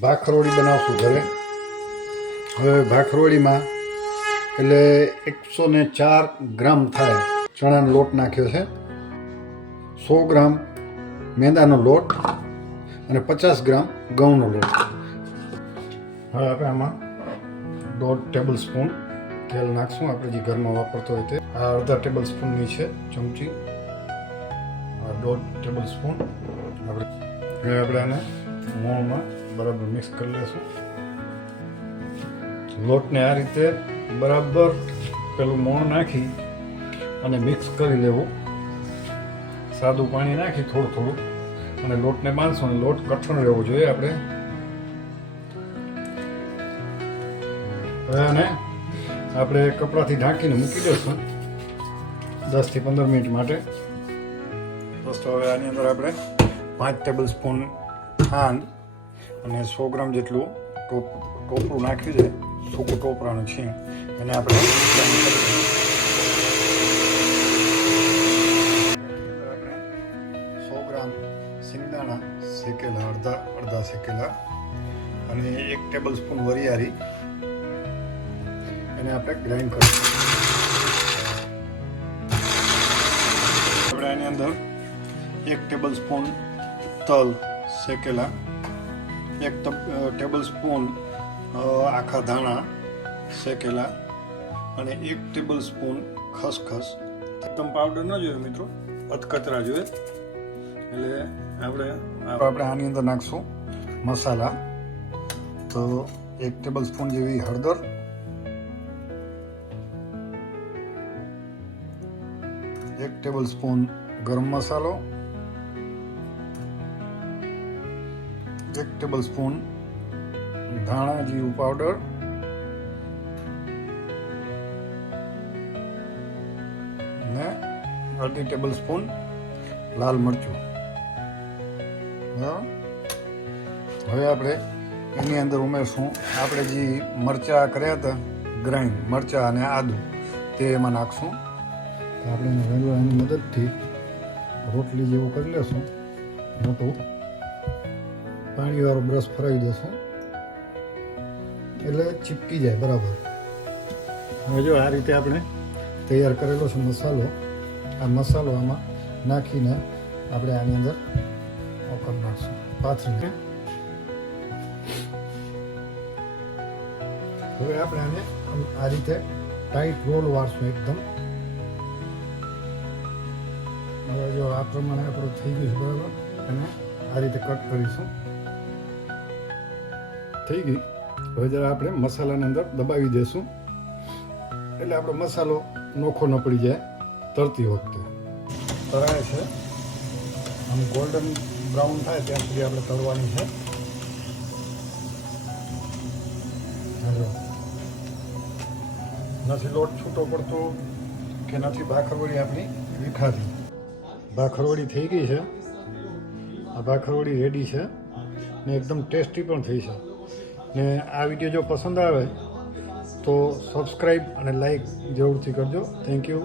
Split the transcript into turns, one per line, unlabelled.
ભાખરવડી બનાવશું ઘરે. હવે ભાખરોળીમાં એટલે એકસો ને ચાર ગ્રામ થાય. ચણાનો લોટ નાખ્યો છે. સો ગ્રામ મેંદાનો લોટ અને પચાસ ગ્રામ ઘઉંનો લોટ. હવે આપણે આમાં દોઢ ટેબલ સ્પૂન તેલ નાખશું આપણે જે ઘરમાં વાપરતો હોય તે. આ અડધા ટેબલ સ્પૂનની છે ચમચી. દોઢ ટેબલ સ્પૂન. આપણે હવે આપણે આને મોણમાં બરાબર મિક્સ કરી લઈશું લોટને આ રીતે બરાબર પેલું મોણ નાખી અને મિક્સ કરી લેવું. સાદું પાણી નાખી થોડું થોડું અને લોટને બાંધશું અને લોટ કઠણ રહેવો જોઈએ આપણે. હવે આને આપણે કપડાથી ઢાંકીને મૂકી દઈશું દસથી પંદર મિનિટ માટે. દોસ્તો, હવે આની અંદર આપણે પાંચ ટેબલ સ્પૂન ખાંડ અને સો ગ્રામ જેટલું ટોપ ટોપરું નાખ્યું છે. સૂકું ટોપરાનું છીણ. એને આપણે સો ગ્રામ સિંગદાણા શેકેલા, અડધા અડધા શેકેલા અને એક ટેબલ સ્પૂન વરિયાળી એને આપણે ગ્રાઇન્ડ કરીશું. આપણે આની અંદર એક ટેબલ સ્પૂન તલ શેકેલા એક ટેબલ સ્પૂન આખા ધાણા શેકેલા અને એક ટેબલ સ્પૂન ખસખસ. એકદમ પાવડર ન જોઈએ મિત્રો અધકચરા જોઈએ. એટલે આપણે આપણે આની અંદર નાખશું મસાલા. તો એક ટેબલ સ્પૂન જેવી હળદર. એક ટેબલ સ્પૂન ગરમ મસાલો. એક ટેબલ સ્પૂન ધાણા જીરું પાવડર ને અડધી ટેબલ સ્પૂન લાલ મરચું. હવે આપણે એની અંદર ઉમેરશું. આપણે જે મરચાં કર્યા હતા ગ્રાઇન્ડ મરચાં અને આદુ, તે એમાં નાખશું. આપણે વેલવાની મદદથી રોટલી જેવું કરી લેશું. મોટું. પાણીવાળો બ્રશ ફરાવી દેશું. એટલે ચીપકી જાય બરાબર. હવે જો આ રીતે આપણે તૈયાર કરેલો છે મસાલો. આ મસાલો આમાં નાખીને આપણે આની અંદર ઓકર નાખશું. પાથરીને હવે આપણે આને આ રીતે ટાઈટ રોલ વાળશું એકદમ. હવે જો આ પ્રમાણે આપણું થઈ ગયું છે બરાબર? અને આ રીતે કટ કરીશું. થઈ ગઈ. હવે જરા આપણે મસાલાની અંદર દબાવી દેશું. એટલે આપણો મસાલો નોખો ન પડી જાય, તરતી વખતે તળાય છે. આમ ગોલ્ડન બ્રાઉન થાય ત્યાં સુધી આપણે તળવાની છે. નથી લોટ છૂટો પડતો કે નથી ભાખરવડી આપણી વિખાતી ભાખરવડી થઈ ગઈ છે. આ ભાખરવડી રેડી છે ને એકદમ ટેસ્ટી પણ થઈ છે. ને આ વીડિયો જો પસંદ આવે તો સબસ્ક્રાઈબ અને લાઈક જરૂરથી કરજો. Thank you